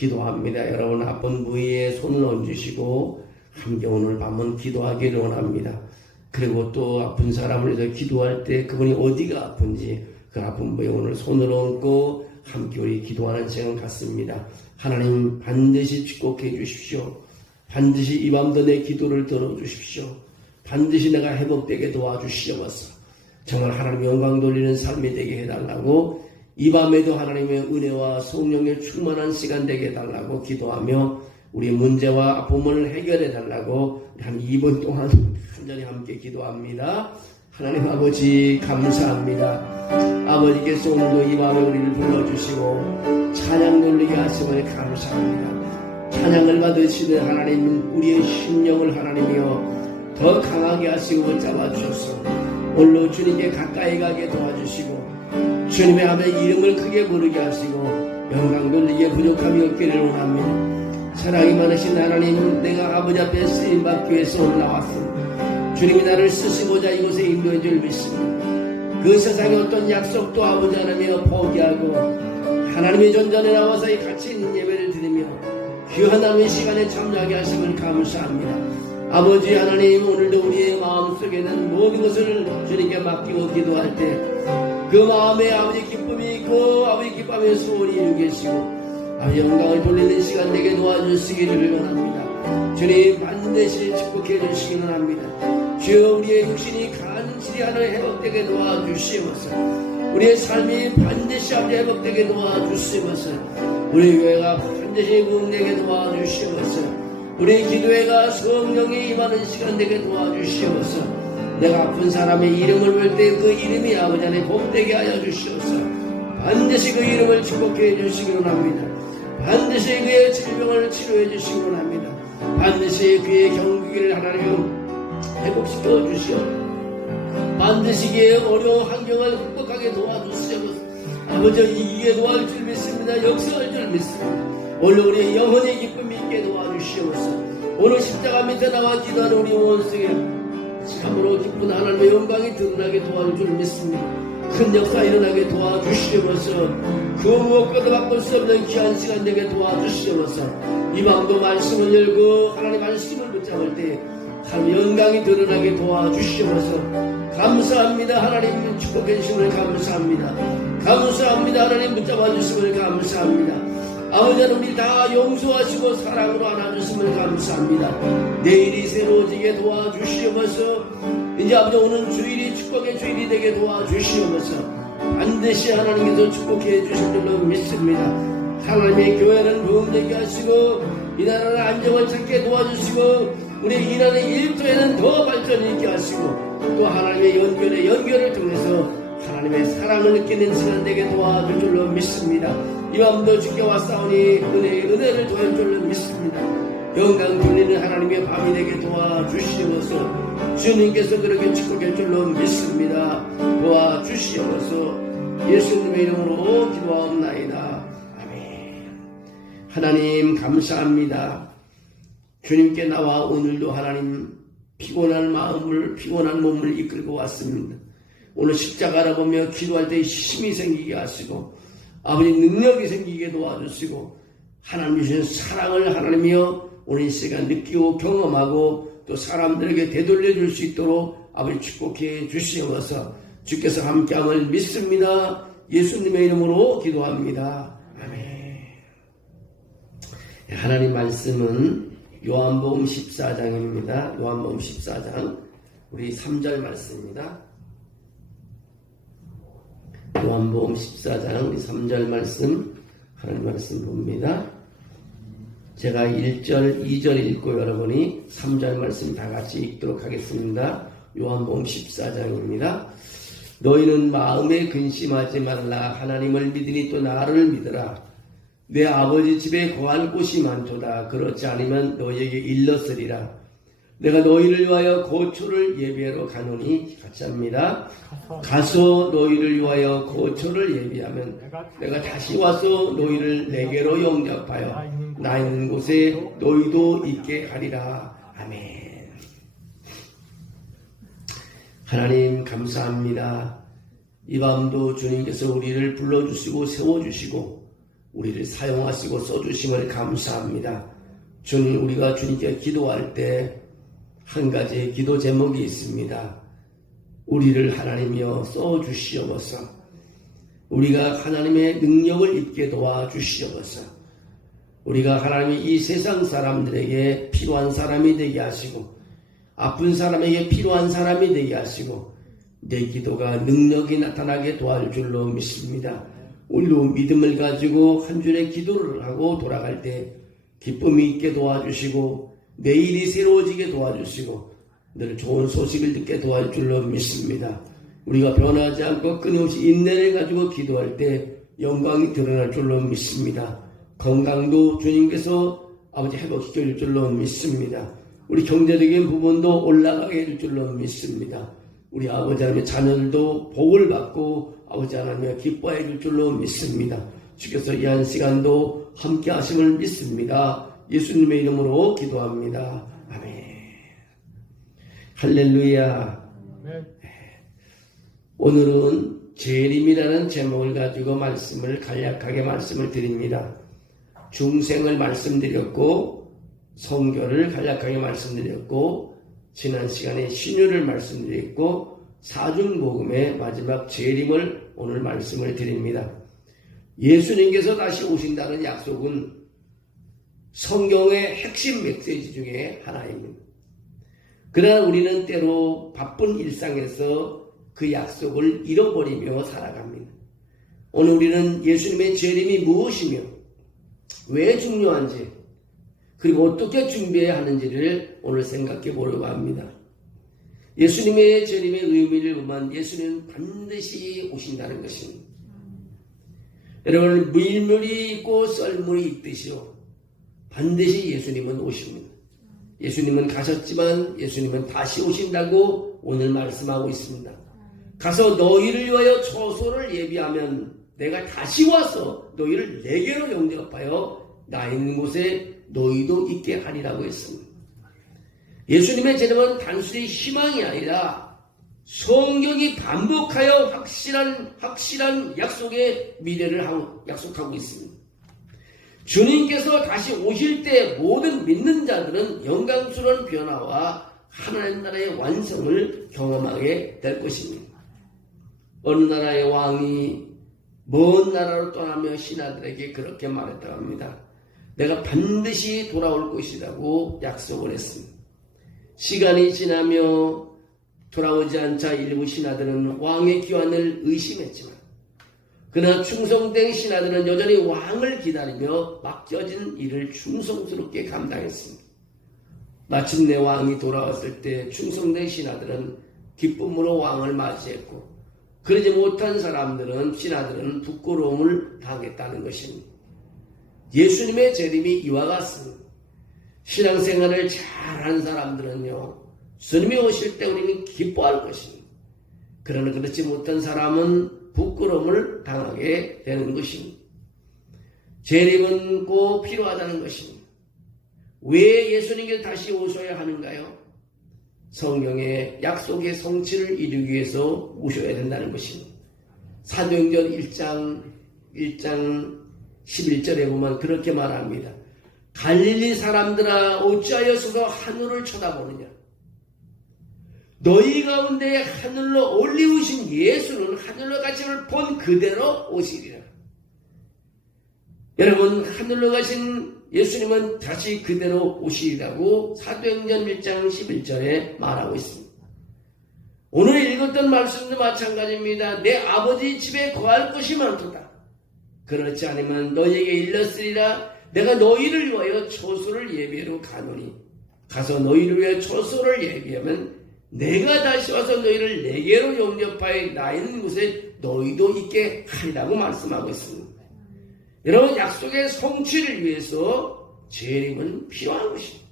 기도합니다. 여러분 아픈 부위에 손을 얹으시고 함께 오늘 밤은 기도하기를 원합니다. 그리고 또 아픈 사람을 위해서 기도할 때 그분이 어디가 아픈지 그 아픈 부위에 오늘 손을 얹고 함께 우리 기도하는 시간 같습니다. 하나님 반드시 축복해 주십시오. 반드시 이 밤도 내 기도를 들어주십시오. 반드시 내가 회복되게 도와주시옵소서. 정말 하나님 영광 돌리는 삶이 되게 해달라고 이 밤에도 하나님의 은혜와 성령의 충만한 시간 되게 해달라고 기도하며 우리 문제와 아픔을 해결해 달라고 한 2분 동안 간절히 함께 기도합니다. 하나님 아버지 감사합니다. 아버지께서 오늘도 이 밤에 우리를 불러주시고 찬양 돌리게 하심을 감사합니다. 찬양을 받으시는 하나님 우리의 심령을 하나님이여 더 강하게 하시고 붙잡아 주셔서 오늘로 주님께 가까이 가게 도와주시고 주님의 앞에 이름을 크게 부르게 하시고 영광 돌리게 부족함이 없기를 원합니다. 사랑이 많으신 하나님 내가 아버지 앞에 쓰임받기 위해서 올라왔습니다. 주님이 나를 쓰시고자 이곳에 인도해 줄 믿습니다. 그 세상의 어떤 약속도 아버지 하나님이여 포기하고 하나님의 전전에 나와서 이 가치 있는 예배를 드리며 귀한 남은 시간에 참여하게 하심을 감사합니다. 아버지 하나님 오늘도 우리의 마음속에는 모든 것을 주님께 맡기고 기도할 때 그 마음에 아버지 기쁨이 있고 아버지 기쁨의 소원이 이루게 계시고 아버지 영광을 돌리는 시간 되게 도와주시기를 원합니다. 주님 반드시 축복해 주시기를 원합니다. 주여 우리의 육신이 간절히 하나 회복되게 도와주시옵소서. 우리의 삶이 반드시 아버지 회복되게 도와주시옵소서. 우리 교회가 반드시 부흥되게 도와주시옵소서. 우리 기도회가 성령이 임하는 시간 되게 도와주시옵소서. 내가 아픈 사람의 이름을 볼 때 그 이름이 아버지 안에 복되게 하여 주시옵소서. 반드시 그 이름을 축복해 주시기로 합니다. 반드시 그의 질병을 치료해 주시기로 합니다. 반드시 그의 경기를 하나님 회복시켜 주시오. 반드시 그의 어려운 환경을 극복하게 도와주시옵소서. 아버지 이기게 도와줄 줄 믿습니다. 역사할 줄 믿습니다. 오늘 우리의 영혼의 기쁨이 있게 도와주시옵소서. 오늘 십자가 밑에 나와 기도하는 우리 원수에 참으로 기쁜 하나님의 영광이 드러나게 도와줄 줄 믿습니다. 큰 역사 일어나게 도와주시옵소서. 그 무엇과도 바꿀 수 없는 귀한 시간 되게 도와주시옵소서. 이 밤도 말씀을 열고 하나님 말씀을 붙잡을 때 하나님 영광이 드러나게 도와주시옵소서. 감사합니다. 하나님 축복해 주심을 감사합니다. 감사합니다. 하나님 붙잡아 주심을 감사합니다. 아버지 하나님 우리 다 용서하시고 사랑으로 안아주심을 감사합니다. 내일이 새로워지게 도와주시옵소서. 이제 아버지 오는 주일이 축복의 주일이 되게 도와주시옵소서. 반드시 하나님께서 축복해 주실 줄로 믿습니다. 하나님의 교회는 부흥되게 하시고 이 나라는 안정을 찾게 도와주시고 우리 일하는 일터에는 더 발전을 있게 하시고 또 하나님의 연결을 통해서 하나님의 사랑을 느끼는 시간 되게 도와줄 줄로 믿습니다. 이 밤도 주께 왔사오니 은혜를 도와줄 줄로 믿습니다. 영광 돌리는 하나님의 밤이 되게 도와주시옵소서. 주님께서 그렇게 축복할 줄로 믿습니다. 도와주시옵소서. 예수님의 이름으로 기도하옵나이다. 아멘. 하나님 감사합니다. 주님께 나와 오늘도 하나님 피곤한 마음을 피곤한 몸을 이끌고 왔습니다. 오늘 십자가를 보며 기도할 때 힘이 생기게 하시고 아버지 능력이 생기게 도와주시고 하나님 주신 사랑을 하나님이여 오늘 이 시간 느끼고 경험하고 또 사람들에게 되돌려 줄 수 있도록 아버지 축복해 주시옵소서. 주께서 함께함을 믿습니다. 예수님의 이름으로 기도합니다. 아멘. 하나님 말씀은 요한복음 14장입니다. 요한복음 14장 우리 3절 말씀입니다. 요한복음 14장 3절 말씀 하나님 말씀 봅니다. 제가 1절 2절 읽고 여러분이 3절 말씀 다 같이 읽도록 하겠습니다. 요한복음 14장입니다. 너희는 마음에 근심하지 말라. 하나님을 믿으니 또 나를 믿으라. 내 아버지 집에 거할 곳이 많도다. 그렇지 않으면 너희에게 일렀으리라. 내가 너희를 위하여 고초를 예비하러 가노니 같이 합니다. 가서 너희를 위하여 고초를 예비하면 내가 다시 와서 너희를 내게로 영접하여 나 있는 곳에 너희도 있게 하리라. 아멘. 하나님 감사합니다. 이 밤도 주님께서 우리를 불러주시고 세워주시고 우리를 사용하시고 써주심을 감사합니다. 주님, 우리가 주님께 기도할 때 한 가지 기도 제목이 있습니다. 우리를 하나님이여 써주시옵소서. 우리가 하나님의 능력을 입게 도와주시옵소서. 우리가 하나님이 이 세상 사람들에게 필요한 사람이 되게 하시고 아픈 사람에게 필요한 사람이 되게 하시고 내 기도가 능력이 나타나게 도와줄 줄로 믿습니다. 우리도 믿음을 가지고 한 줄의 기도를 하고 돌아갈 때 기쁨이 있게 도와주시고 내일이 새로워지게 도와주시고 늘 좋은 소식을 듣게 도와줄 줄로 믿습니다. 우리가 변하지 않고 끊임없이 인내를 가지고 기도할 때 영광이 드러날 줄로 믿습니다. 건강도 주님께서 아버지 회복시켜 줄 줄로 믿습니다. 우리 경제적인 부분도 올라가게 해줄 줄로 믿습니다. 우리 아버지 하나님의 자녀들도 복을 받고 아버지 하나님의 기뻐해 줄 줄로 믿습니다. 주께서 이 한 시간도 함께 하심을 믿습니다. 예수님의 이름으로 기도합니다. 아멘. 할렐루야. 아멘. 오늘은 재림이라는 제목을 가지고 간략하게 말씀을 드립니다. 중생을 말씀드렸고 성교를 간략하게 말씀드렸고 지난 시간에 신유를 말씀드렸고 사중복음의 마지막 재림을 오늘 말씀을 드립니다. 예수님께서 다시 오신다는 약속은 성경의 핵심 메시지 중에 하나입니다. 그러나 우리는 때로 바쁜 일상에서 그 약속을 잃어버리며 살아갑니다. 오늘 우리는 예수님의 재림이 무엇이며 왜 중요한지 그리고 어떻게 준비해야 하는지를 오늘 생각해 보려고 합니다. 예수님의 재림의 의미를 보면 예수님은 반드시 오신다는 것입니다. 여러분, 밀물이 있고 썰물이 있듯이요 반드시 예수님은 오십니다. 예수님은 가셨지만 예수님은 다시 오신다고 오늘 말씀하고 있습니다. 가서 너희를 위하여 처소를 예비하면 내가 다시 와서 너희를 내게로 영접하여 나 있는 곳에 너희도 있게 하리라고 했습니다. 예수님의 재림은 단순히 희망이 아니라 성경이 반복하여 확실한 약속의 미래를 약속하고 있습니다. 주님께서 다시 오실 때 모든 믿는 자들은 영광스러운 변화와 하나님 나라의 완성을 경험하게 될 것입니다. 어느 나라의 왕이 먼 나라로 떠나며 신하들에게 그렇게 말했다고 합니다. 내가 반드시 돌아올 것이라고 약속을 했습니다. 시간이 지나며 돌아오지 않자 일부 신하들은 왕의 귀환을 의심했지만 그러나 충성된 신하들은 여전히 왕을 기다리며 맡겨진 일을 충성스럽게 감당했습니다. 마침내 왕이 돌아왔을 때 충성된 신하들은 기쁨으로 왕을 맞이했고 그러지 못한 신하들은 부끄러움을 당했다는 것입니다. 예수님의 재림이 이와 같습니다. 신앙생활을 잘한 사람들은요 주님이 오실 때 우리는 기뻐할 것입니다. 그러나 그렇지 못한 사람은 부끄러움을 당하게 되는 것입니다. 재림은 꼭 필요하다는 것입니다. 왜 예수님께서 다시 오셔야 하는가요? 성경의 약속의 성취를 이루기 위해서 오셔야 된다는 것입니다. 사도행전 1장 11절에 보면 그렇게 말합니다. 갈릴리 사람들아 어찌하여 서서 하늘을 쳐다보느냐. 너희 가운데 하늘로 올리우신 예수는 하늘로 가심을 본 그대로 오시리라. 여러분, 하늘로 가신 예수님은 다시 그대로 오시리라고 사도행전 1장 11절에 말하고 있습니다. 오늘 읽었던 말씀도 마찬가지입니다. 내 아버지 집에 거할 것이 많도다. 그렇지 않으면 너희에게 일렀으리라. 내가 너희를 위하여 처소를 예비하러 가노니 가서 너희를 위하여 처소를 예비하면 내가 다시 와서 너희를 내게로 영접하여 나 있는 곳에 너희도 있게 하리라고 말씀하고 있습니다. 여러분, 약속의 성취를 위해서 재림은 필요한 것입니다.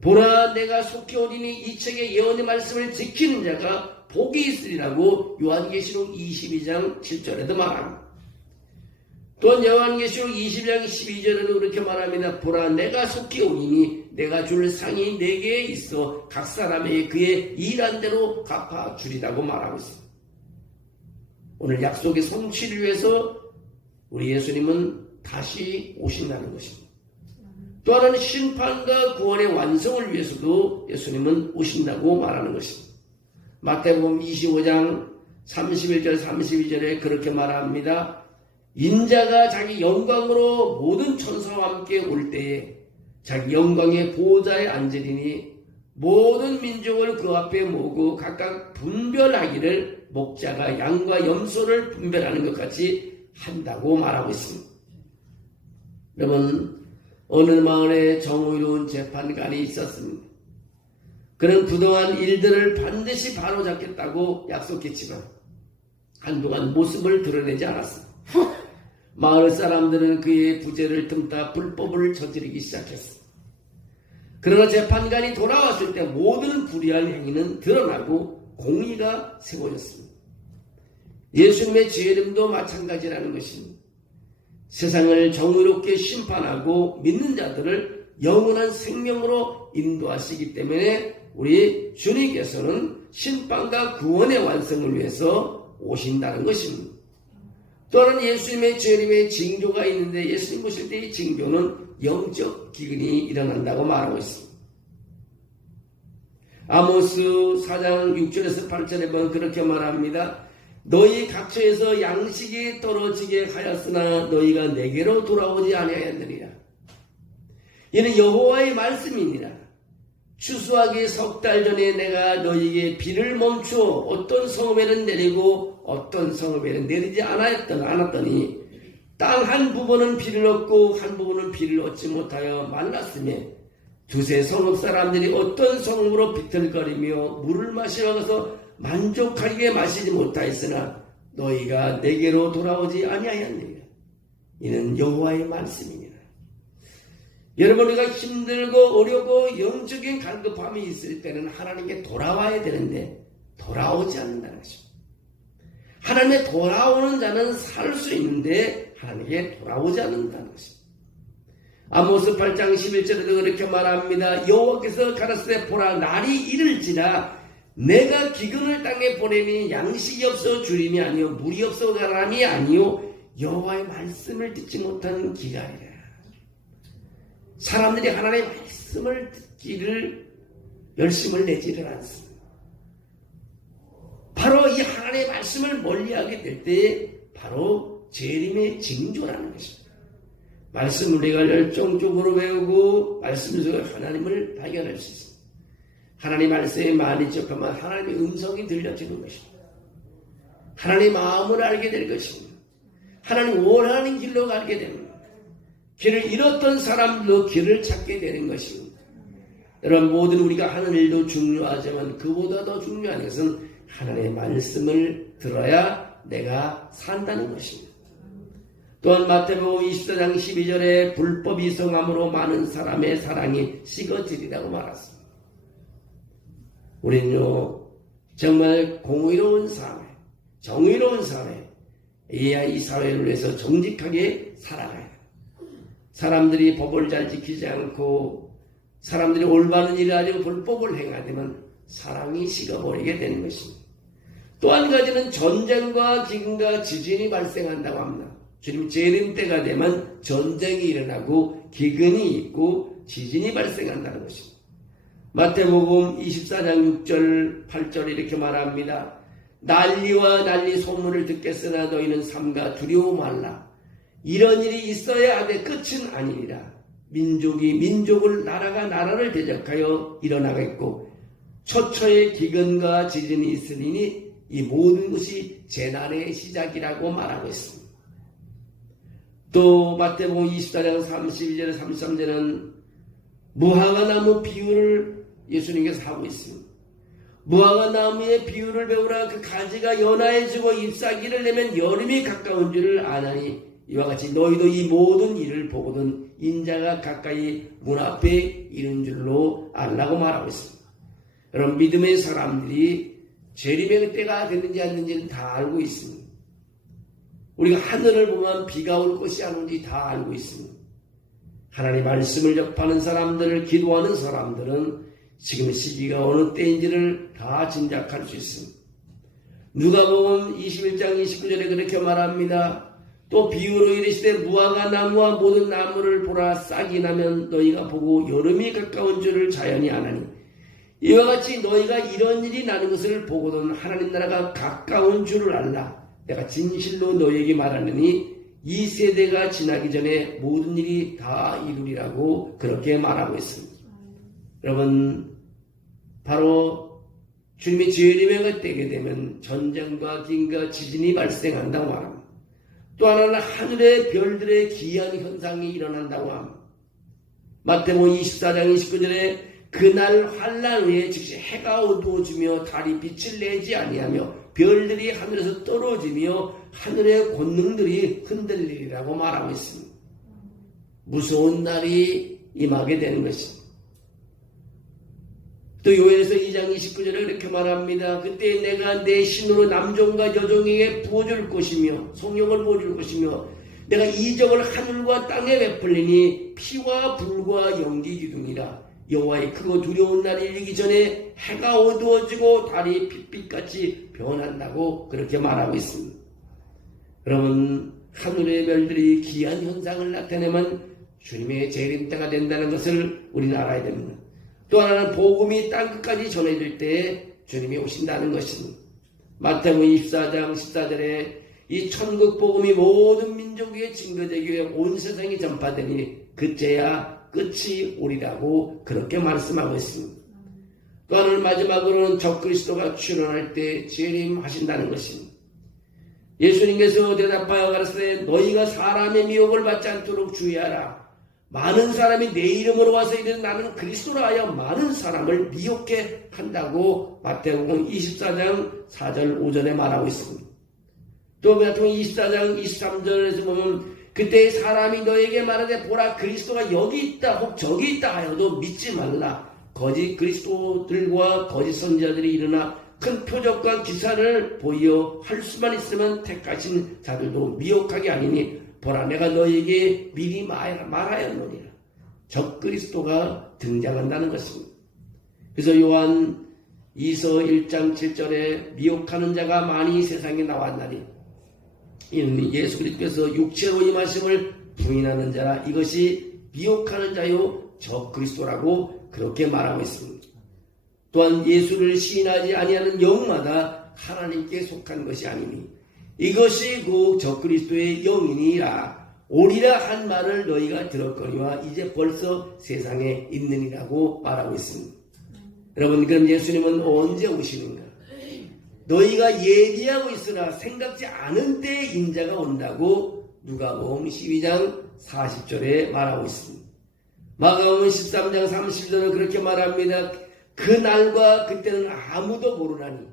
보라, 내가 속히 오리니 이 책의 예언의 말씀을 지키는 자가 복이 있으리라고 요한계시록 22장 7절에도 말합니다. 또한 요한계시록 20장 12절에도 그렇게 말합니다. 보라, 내가 속히 오리니 내가 줄 상이 내게 있어 각 사람에게 그의 일한 대로 갚아주리라고 말하고 있습니다. 오늘 약속의 성취를 위해서 우리 예수님은 다시 오신다는 것입니다. 또 하나는 심판과 구원의 완성을 위해서도 예수님은 오신다고 말하는 것입니다. 마태복음 25장 31절 32절에 그렇게 말합니다. 인자가 자기 영광으로 모든 천사와 함께 올 때에 자기 영광의 보호자에 앉으리니 모든 민족을 그 앞에 모으고 각각 분별하기를 목자가 양과 염소를 분별하는 것 같이 한다고 말하고 있습니다. 여러분, 어느 마을에 정의로운 재판관이 있었습니다. 그는 그동안 일들을 반드시 바로잡겠다고 약속했지만 한동안 모습을 드러내지 않았습니다. 마을 사람들은 그의 부재를 틈타 불법을 저지르기 시작했습니다. 그러나 재판관이 돌아왔을 때 모든 불의한 행위는 드러나고 공의가 세워졌습니다. 예수님의 재림도 마찬가지라는 것입니다. 세상을 정의롭게 심판하고 믿는 자들을 영원한 생명으로 인도하시기 때문에 우리 주님께서는 심판과 구원의 완성을 위해서 오신다는 것입니다. 또 하나는 예수님의 재림의 징조가 있는데 예수님 오실 때 이 징조는 영적 기근이 일어난다고 말하고 있습니다. 아모스 4장 6절에서 8절에 보면 그렇게 말합니다. 너희 각처에서 양식이 떨어지게 하였으나 너희가 내게로 돌아오지 아니하였느니라. 이는 여호와의 말씀이니라. 추수하기 석 달 전에 내가 너희에게 비를 멈추어 어떤 성읍에는 내리고 어떤 성읍에는 내리지 않았더니 땅 한 부분은 비를 얻고 한 부분은 비를 얻지 못하여 말랐으며 두세 성읍 사람들이 어떤 성읍으로 비틀거리며 물을 마시러 가서 만족하게 마시지 못하였으나 너희가 내게로 돌아오지 아니하였느니라. 이는 여호와의 말씀이니라. 여러분, 우리가 힘들고 어렵고 영적인 갈급함이 있을 때는 하나님께 돌아와야 되는데 돌아오지 않는다는 것입니다. 하나님께 돌아오는 자는 살 수 있는데 하나님께 돌아오지 않는다는 것입니다. 아모스 8장 11절에도 그렇게 말합니다. 여호와께서 가라사대 보라 날이 이를지라 내가 기근을 땅에 보내니 양식이 없어 주림이 아니요 물이 없어 가람이 아니요 여호와의 말씀을 듣지 못하는 기갈이라. 사람들이 하나님의 말씀을 듣기를 열심을 내지를 않습니다. 바로 이 하나님의 말씀을 멀리하게 될 때에 바로 재림의 징조라는 것입니다. 말씀을 우리가 열정적으로 배우고 말씀 속에 하나님을 발견할 수 있습니다. 하나님 말씀에 많이 접하면 하나님의 음성이 들려지는 것입니다. 하나님의 마음을 알게 될 것입니다. 하나님 원하는 길로 가게 됩니다. 길을 잃었던 사람도 길을 찾게 되는 것입니다. 여러분, 모든 우리가 하는 일도 중요하지만 그보다 더 중요한 것은 하나님의 말씀을 들어야 내가 산다는 것입니다. 또한 마태복음 24장 12절에 불법이 성함으로 많은 사람의 사랑이 식어지리라고 말했습니다. 우리는요, 정말 공의로운 사회, 정의로운 사회, 이 사회를 위해서 정직하게 살아가야 해요. 사람들이 법을 잘 지키지 않고 사람들이 올바른 일을 하려고 불법을 행하면 사랑이 식어버리게 되는 것입니다. 또 한 가지는 전쟁과 기근과 지진이 발생한다고 합니다. 주님 재림 때가 되면 전쟁이 일어나고 기근이 있고 지진이 발생한다는 것입니다. 마태복음 24장 6절 8절 이렇게 말합니다. 난리와 난리 소문을 듣겠으나 너희는 삼가 두려워 말라. 이런 일이 있어야 하되 끝은 아니니라. 민족이 민족을 나라가 나라를 대적하여 일어나겠고 초초의 기근과 지진이 있으리니 이 모든 것이 재난의 시작이라고 말하고 있습니다. 또 마태복음 24장 32절에 33절은 무화과 나무 비유를 예수님께서 하고 있습니다. 무화과 나무의 비유를 배우라. 그 가지가 연하해지고 잎사귀를 내면 여름이 가까운 줄을 아나니 이와 같이 너희도 이 모든 일을 보거든 인자가 가까이 문 앞에 이른 줄로 알라고 말하고 있습니다. 여러분, 믿음의 사람들이 재림의 때가 됐는지 안 됐는지는 다 알고 있습니다. 우리가 하늘을 보면 비가 올 것이 안 온지 다 알고 있습니다. 하나님 말씀을 접하는 사람들, 기도하는 사람들은 지금 시기가 어느 때인지를 다 짐작할 수 있습니다. 누가복음 21장 29절에 그렇게 말합니다. 또 비유로 이르시되 무화과 나무와 모든 나무를 보라. 싹이 나면 너희가 보고 여름이 가까운 줄을 자연히 아나니 이와 같이 너희가 이런 일이 나는 것을 보고는 하나님 나라가 가까운 줄을 알라. 내가 진실로 너희에게 말하느니 이 세대가 지나기 전에 모든 일이 다 이루리라고 그렇게 말하고 있습니다. 여러분, 바로 주님이 재림의 때가 되면 전쟁과 기근과 지진이 발생한다고 말합니다. 또 하나는 하늘의 별들의 기이한 현상이 일어난다고 합니다. 마태복음 24장 29절에 그날 환난 후에 즉시 해가 어두워지며 달이 빛을 내지 아니하며 별들이 하늘에서 떨어지며 하늘의 권능들이 흔들리리라고 말하고 있습니다. 무서운 날이 임하게 되는 것입니다. 또 요엘에서 2장 29절에 이렇게 말합니다. 그때 내가 내 신으로 남종과 여종에게 부어줄 것이며 성령을 부어줄 것이며 내가 이적을 하늘과 땅에 베풀리니 피와 불과 연기 기둥이라. 여호와의 크고 두려운 날이 이르기 전에 해가 어두워지고 달이 핏빛같이 변한다고 그렇게 말하고 있습니다. 여러분, 하늘의 별들이 기이한 현상을 나타내면 주님의 재림 때가 된다는 것을 우리는 알아야 됩니다. 또 하나는 복음이 땅끝까지 전해질 때 주님이 오신다는 것입니다. 마태복음 24장 14절에 이 천국 복음이 모든 민족에게 증거되기 위해 온 세상에 전파되니 그때야 끝이 오리라고 그렇게 말씀하고 있습니다. 또 하나는 마지막으로는 적그리스도가 출현할 때 재림하신다는 것입니다. 예수님께서 대답하여 가라사대 너희가 사람의 미혹을 받지 않도록 주의하라. 많은 사람이 내 이름으로 와서 이르는 나는 그리스도라 하여 많은 사람을 미혹해 한다고 마태복음 24장 4절 5절에 말하고 있습니다. 또 마태복음 24장 23절에서 보면 그때 사람이 너에게 말하되 보라 그리스도가 여기 있다 혹 저기 있다 하여도 믿지 말라. 거짓 그리스도들과 거짓 선지자들이 일어나 큰 표적과 기사를 보여 할 수만 있으면 택하신 자들도 미혹하게 하니니 보라 내가 너에게 미리 말하였느니라. 적그리스도가 등장한다는 것입니다. 그래서 요한 2서 1장 7절에 미혹하는 자가 많이 세상에 나왔나니 이는 예수 그리스도께서 육체로 임하심을 부인하는 자라. 이것이 미혹하는 자요 적그리스도라고 그렇게 말하고 있습니다. 또한 예수를 시인하지 아니하는 영마다 하나님께 속한 것이 아니니 이것이 그 적그리스도의 영이니라. 오리라 한 말을 너희가 들었거니와 이제 벌써 세상에 있느니라고 말하고 있습니다. 여러분, 그럼 예수님은 언제 오시는가? 너희가 예비하고 있으나 생각지 않은 때에 인자가 온다고 누가복음 12장 40절에 말하고 있습니다. 마가복음 13장 30절은 그렇게 말합니다. 그 날과 그때는 아무도 모르나니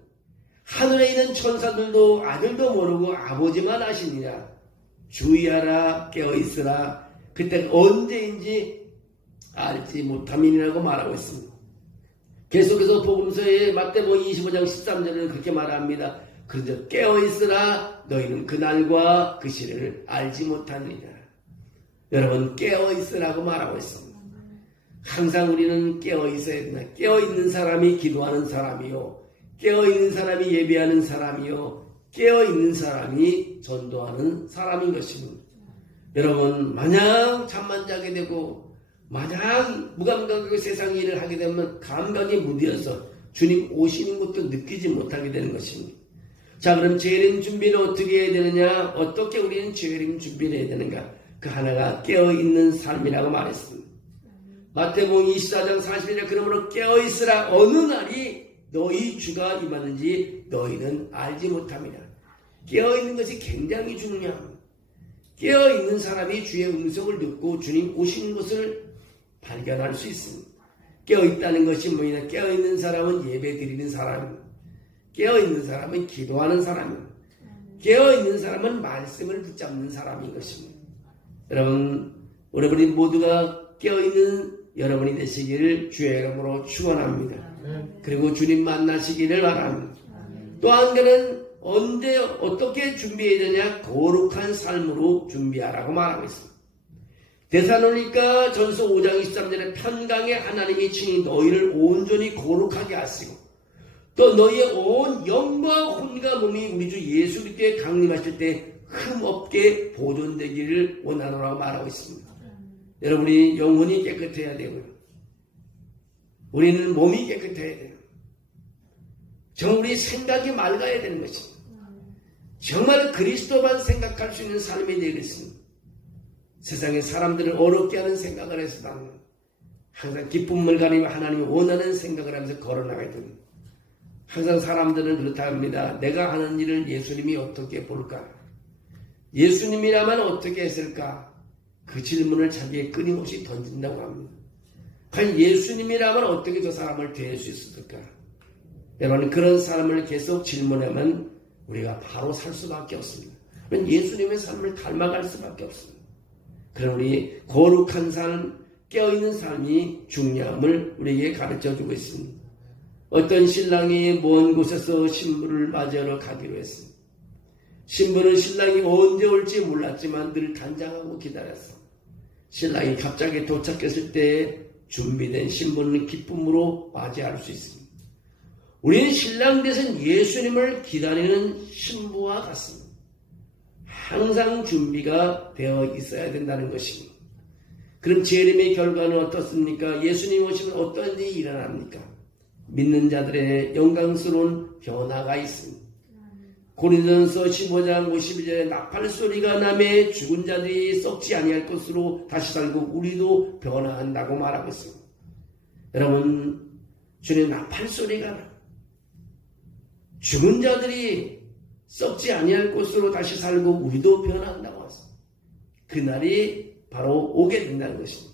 하늘에 있는 천사들도 아들도 모르고 아버지만 아시니라. 주의하라 깨어있으라. 그때가 언제인지 알지 못함이라고 말하고 있습니다. 계속해서 복음서의 마태복음 25장 13절은 그렇게 말합니다. 그런데 깨어있으라. 너희는 그날과 그 시를 알지 못하느니라. 여러분, 깨어있으라고 말하고 있습니다. 항상 우리는 깨어있어야 된다. 깨어있는 사람이 기도하는 사람이요, 깨어있는 사람이 예배하는 사람이요, 깨어있는 사람이 전도하는 사람인 것입니다. 여러분, 마냥 잠만 자게 되고 마냥 무감각하게 세상 일을 하게 되면 감각이 무디어서 주님 오시는 것도 느끼지 못하게 되는 것입니다. 자, 그럼 재림 준비를 어떻게 해야 되느냐? 어떻게 우리는 재림 준비를 해야 되는가? 그 하나가 깨어있는 삶이라고 말했습니다. 마태복음 24장 41절 그러므로 깨어있으라. 어느 날이 너희 주가 임하는지 너희는 알지 못함이라. 깨어있는 것이 굉장히 중요합니다. 깨어있는 사람이 주의 음성을 듣고 주님 오시는 것을 발견할 수 있습니다. 깨어있다는 것이 뭐냐? 깨어있는 사람은 예배 드리는 사람입니다. 깨어있는 사람은 기도하는 사람입니다. 깨어있는 사람은 말씀을 붙잡는 사람인 것입니다. 여러분, 우리 모두가 깨어있는 여러분이 되시기를 주의 이름으로 축원합니다. 그리고 주님 만나시기를 바랍니다. 또 한 가지는 언제 어떻게 준비해야 되냐? 거룩한 삶으로 준비하라고 말하고 있습니다. 데살로니가 전서 5장 23절에 편강에 하나님이 친히 너희를 온전히 거룩하게 하시고 또 너희의 온 영과 혼과 몸이 우리 주 예수 그리스도에 강림하실 때 흠없게 보존되기를 원하노라고 말하고 있습니다. 여러분이 영혼이 깨끗해야 되고요. 우리는 몸이 깨끗해야 돼요. 정말 우리 생각이 맑아야 되는 것입니다. 정말 그리스도만 생각할 수 있는 삶이 되겠습니다. 세상의 사람들을 어렵게 하는 생각을 해서는 항상 기쁨을 가리며 하나님이 원하는 생각을 하면서 걸어나가야 됩니다. 항상 사람들은 그렇다 합니다. 내가 하는 일을 예수님이 어떻게 볼까? 예수님이라면 어떻게 했을까? 그 질문을 자기에 끊임없이 던진다고 합니다. 과연 예수님이라면 어떻게 저 사람을 대할 수 있었을까? 여러분, 그런 사람을 계속 질문하면 우리가 바로 살 수밖에 없습니다. 예수님의 삶을 닮아갈 수밖에 없습니다. 그럼 우리 거룩한 삶, 깨어있는 삶이 중요함을 우리에게 가르쳐주고 있습니다. 어떤 신랑이 먼 곳에서 신부를 맞이하러 가기로 했습니다. 신부는 신랑이 언제 올지 몰랐지만 늘 단장하고 기다렸어. 신랑이 갑자기 도착했을 때 준비된 신부는 기쁨으로 맞이할 수 있습니다. 우리는 신랑 대신 예수님을 기다리는 신부와 같습니다. 항상 준비가 되어 있어야 된다는 것입니다. 그럼 재림의 결과는 어떻습니까? 예수님 오시면 어떤 일이 일어납니까? 믿는 자들의 영광스러운 변화가 있습니다. 고린도전서 15장 52절에 나팔 소리가 나매 죽은 자들이 썩지 아니할 것으로 다시 살고 우리도 변화한다고 말하고 있습니다. 여러분, 주님 나팔 소리가 나. 죽은 자들이 썩지 아니할 것으로 다시 살고 우리도 변화한다고 하셨습니다. 그날이 바로 오게 된다는 것입니다.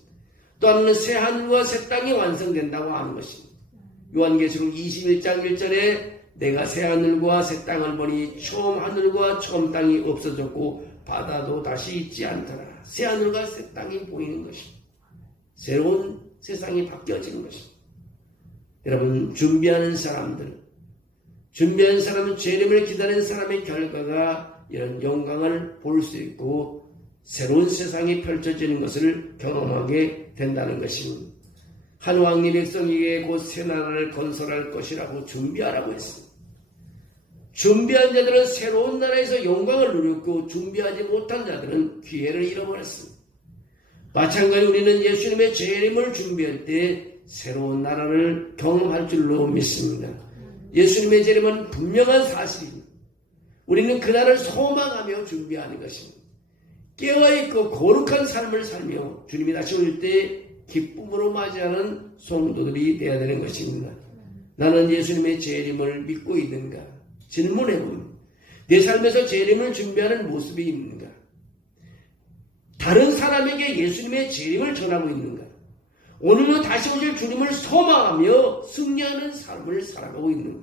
또 하나는 새 하늘과 새 땅이 완성된다고 하는 것입니다. 요한계시록 21장 1절에 내가 새 하늘과 새 땅을 보니 처음 하늘과 처음 땅이 없어졌고 바다도 다시 있지 않더라. 새 하늘과 새 땅이 보이는 것입니다. 새로운 세상이 바뀌어지는 것입니다. 여러분, 준비하는 사람은 재림을 기다리는 사람의 결과가 이런 영광을 볼 수 있고 새로운 세상이 펼쳐지는 것을 경험하게 된다는 것입니다. 한 왕이 백성에게 곧 새 나라를 건설할 것이라고 준비하라고 했습니다. 준비한 자들은 새로운 나라에서 영광을 누렸고 준비하지 못한 자들은 기회를 잃어버렸습니다. 마찬가지로 우리는 예수님의 재림을 준비할 때 새로운 나라를 경험할 줄로 믿습니다. 예수님의 재림은 분명한 사실입니다. 우리는 그날을 소망하며 준비하는 것입니다. 깨어있고 거룩한 삶을 살며 주님이 다시 올 때 기쁨으로 맞이하는 성도들이 되어야 되는 것입니다. 나는 예수님의 재림을 믿고 있는가? 질문해봅니다. 내 삶에서 재림을 준비하는 모습이 있는가? 다른 사람에게 예수님의 재림을 전하고 있는가? 오늘은 다시 오실 주님을 소망하며 승리하는 삶을 살아가고 있는가?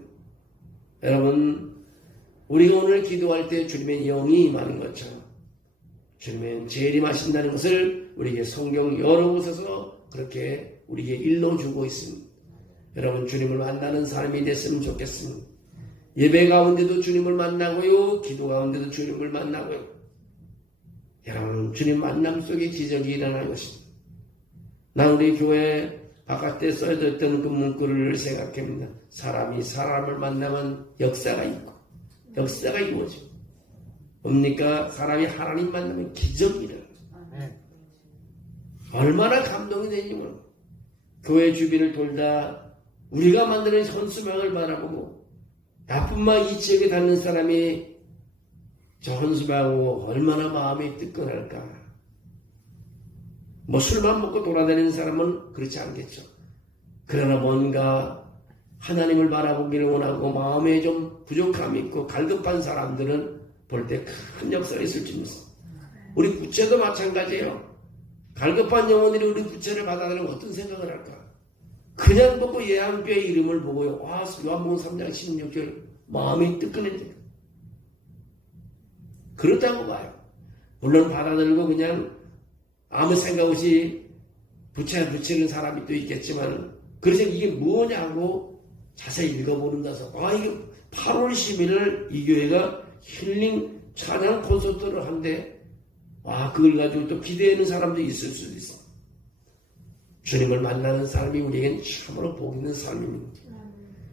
여러분, 우리가 오늘 기도할 때 주님의 영이 임하는 것처럼 주님의 재림하신다는 것을 우리에게 성경 여러 곳에서 그렇게 우리에게 일러주고 있습니다. 여러분, 주님을 만나는 삶이 됐으면 좋겠습니다. 예배 가운데도 주님을 만나고요, 기도 가운데도 주님을 만나고요. 여러분, 주님 만남 속에 기적이 일어날 것입니다. 나 우리 교회 바깥에 써졌던 그 문구를 생각합니다. 사람이 사람을 만나면 역사가 있고 역사가 이루어지고 뭡니까? 사람이 하나님 만나면 기적이 일어납니다. 얼마나 감동이 되는지 모릅니다. 교회 주변을 돌다 우리가 만드는 현수막을 바라보고 나뿐만 이 지역에 닿는 사람이 저 현수막하고 얼마나 마음이 뜨끈할까. 뭐 술만 먹고 돌아다니는 사람은 그렇지 않겠죠. 그러나 뭔가 하나님을 바라보기를 원하고 마음에 좀 부족함이 있고 갈급한 사람들은 볼 때 큰 역사가 있을지 모릅니다. 우리 부채도 마찬가지예요. 갈급한 영혼들이 우리 부채를 받아들이면 어떤 생각을 할까? 그냥 보고 예한교의 이름을 보고요. 와, 요한복음 3장 16절 마음이 뜨끈해져요. 그렇다고 봐요. 물론 받아들이고 그냥 아무 생각 없이 부채는 사람이 또 있겠지만 그래서 이게 뭐냐고 자세히 읽어보는 데서 이게 8월 10일 이 교회가 힐링 찬양 콘서트를 한대. 그걸 가지고 또 기대하는 사람도 있을 수도 있어. 주님을 만나는 삶이 우리에겐 참으로 복 있는 삶입니다.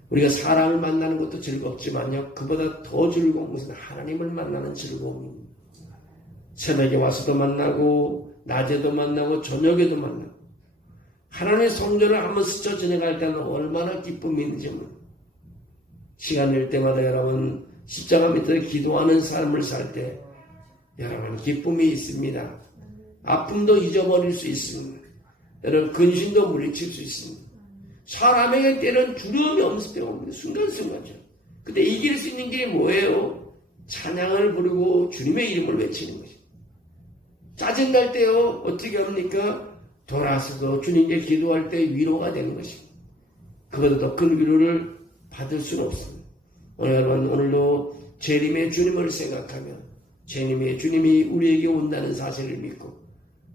우리가 사람을 만나는 것도 즐겁지만요, 그보다 더 즐거운 것은 하나님을 만나는 즐거움입니다. 새벽에 와서도 만나고 낮에도 만나고 저녁에도 만나고 하나님의 성전을 한번 스쳐 지나갈 때는 얼마나 기쁨이 있는지 몰라요. 시간 낼 때마다 여러분 십자가 밑에서 기도하는 삶을 살 때 여러분 기쁨이 있습니다. 아픔도 잊어버릴 수 있습니다. 여러분 근심도 물리칠 수 있습니다. 사람에게 때는 두려움이 없을 때가 옵니다. 순간순간죠. 근데 이길 수 있는 게 뭐예요? 찬양을 부르고 주님의 이름을 외치는 거죠. 짜증날 때요 어떻게 합니까? 돌아서서 주님께 기도할 때 위로가 되는 것입니다. 그보다 더 큰 위로를 받을 수는 없습니다. 여러분 오늘도 재림의 주님을 생각하며 재림의 주님이 우리에게 온다는 사실을 믿고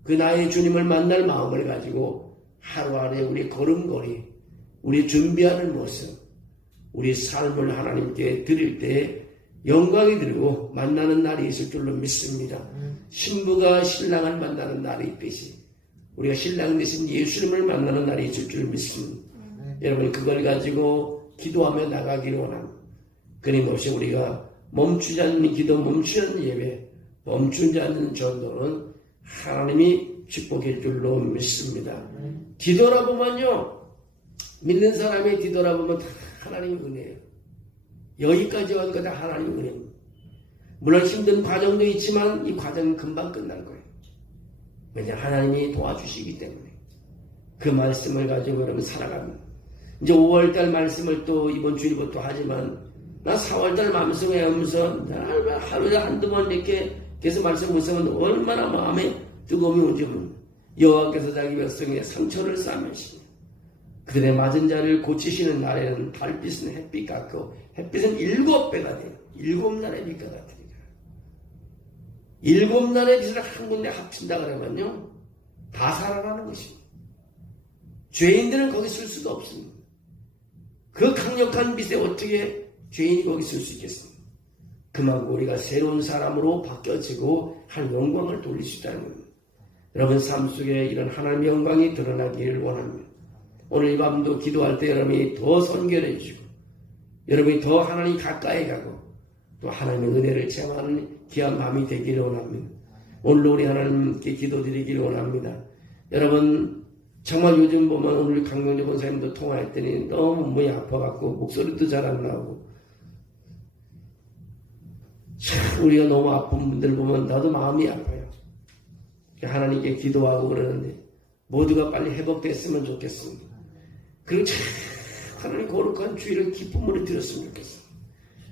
그 나의 주님을 만날 마음을 가지고 하루하루의 우리 걸음걸이 우리 준비하는 모습 우리 삶을 하나님께 드릴 때 영광이 들고 만나는 날이 있을 줄로 믿습니다. 신부가 신랑을 만나는 날이 있듯이 우리가 신랑 대신 예수님을 만나는 날이 있을 줄 믿습니다. 여러분 그걸 가지고 기도하며 나가기를 원합니다. 끊임없이 우리가 멈추지 않는 기도, 멈추지 않는 예배, 멈추지 않는 전도는 하나님이 축복할 줄로 믿습니다. 뒤돌아보면요 믿는 사람이 뒤돌아보면 다 하나님의 은혜예요. 여기까지 온 거 다 하나님의 은혜입니다. 물론 힘든 과정도 있지만 이 과정은 금방 끝날 거예요. 왜냐 하나님이 도와주시기 때문에 그 말씀을 가지고 여러분 살아갑니다. 이제 5월달 말씀을 또 이번 주일부터 또 하지만 나 4월달 말씀을 하면서 하루에 한두 번 이렇게 계속 말씀 묵상하면 얼마나 마음에 뜨거움이 온지 모릅니다. 여호와께서 자기 백성의 상처를 싸매시니 그들의 맞은 자를 고치시는 날에는 달빛은 햇빛 같고 햇빛은 7배가 돼요. 7날의 빛과 같으니까 7날의 빛을 한 군데 합친다 그러면요 다 살아나는 것입니다. 죄인들은 거기 쓸 수도 없습니다. 그 강력한 빛에 어떻게 죄인이 거기 쓸 수 있겠습니까? 그만큼 우리가 새로운 사람으로 바뀌어지고 한 영광을 돌릴 수 있다는 겁니다. 여러분 삶 속에 이런 하나님의 영광이 드러나기를 원합니다. 오늘 이 밤도 기도할 때 여러분이 더 선결해 주시고 여러분이 더 하나님 가까이 가고 또 하나님의 은혜를 체험하는 귀한 밤이 되기를 원합니다. 오늘도 우리 하나님께 기도드리기를 원합니다. 여러분 정말 요즘 보면 오늘 강명재 권사님도 통화했더니 너무 몸이 아파갖고 목소리도 잘 안 나오고 참 우리가 너무 아픈 분들 보면 나도 마음이 아파요. 하나님께 기도하고 그러는데 모두가 빨리 회복됐으면 좋겠습니다. 그리고 참 하나님 거룩한 주일을 기쁨으로 드렸으면 좋겠습니다.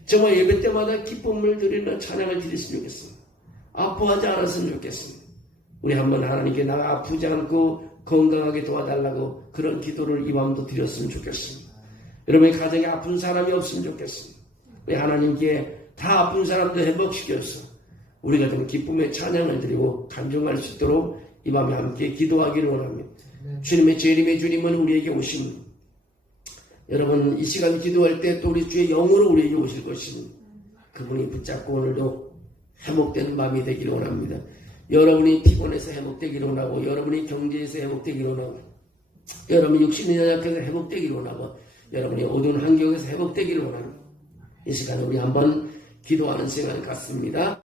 정말 예배 때마다 기쁨을 드리는 찬양을 드렸으면 좋겠습니다. 아파하지 않았으면 좋겠습니다. 우리 한번 하나님께 나 아프지 않고 건강하게 도와달라고 그런 기도를 이 밤도 드렸으면 좋겠습니다. 여러분의 가정에 아픈 사람이 없으면 좋겠습니다. 우리 하나님께 다 아픈 사람도 회복시켜서 우리가 좀 기쁨의 찬양을 드리고 간증할 수 있도록 이 밤에 함께 기도하기를 원합니다. 주님의 재림의 주님은 우리에게 오십니다. 여러분 이 시간 기도할 때 또 우리 주의 영으로 우리에게 오실 것입니다. 그분이 붙잡고 오늘도 회복되는 밤이 되기를 원합니다. 여러분이 피곤해서 회복되기를 원하고 여러분이 경제에서 회복되기를 원하고 여러분이 육신의 연약해서 회복되기를 원하고 여러분이 어두운 환경에서 회복되기를 원합니다. 이 시간에 우리 한번 기도하는 시간을 갖습니다.